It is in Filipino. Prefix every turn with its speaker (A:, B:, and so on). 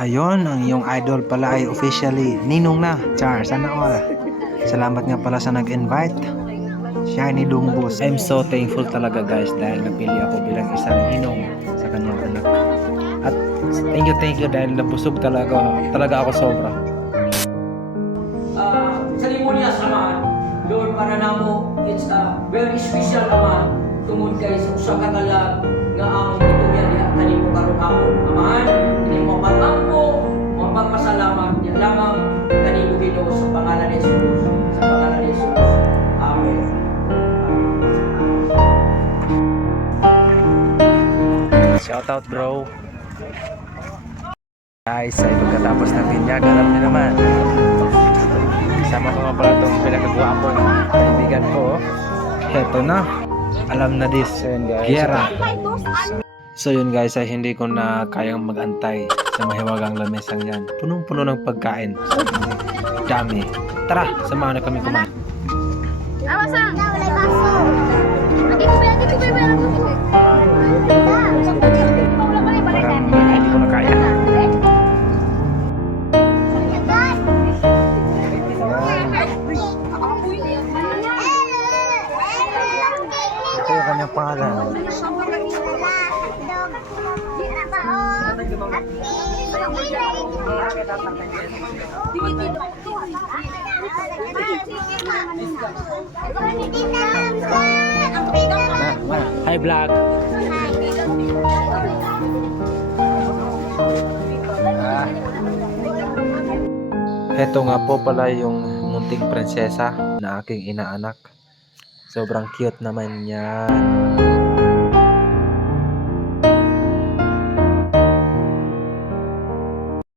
A: Ayun, ang iyong idol pala ay officially ninong na. Char, sana all. Salamat nga pala sa nag-invite. Shiny Lumbus. I'm so thankful talaga guys dahil napili ako bilang isang ninong sa kanyang anak. At thank you, thank you dahil nabusog talaga, talaga ako sobra.
B: uh, seremonias naman Lord para namo it's a very special naman tungod kay sa usa ka
A: Shout out bro. Guys, ay pagkatapos ng binyag, alam niyo naman. Kasama ko nga pala itong pinakagwapong kaibigan ko. Heto na. Alam na this. Giera. So yun guys, ay hindi ko na kayang magantay sa mahiwagang lamesang yan. Punong-puno ng pagkain. Dami. Tara, samahan na kami kumain.
C: Awas
A: Ito yung kanyang pangalan. Hi vlog. Ah. Ito nga po pala yung munting prinsesa na aking inaanak. Sobrang cute naman yan.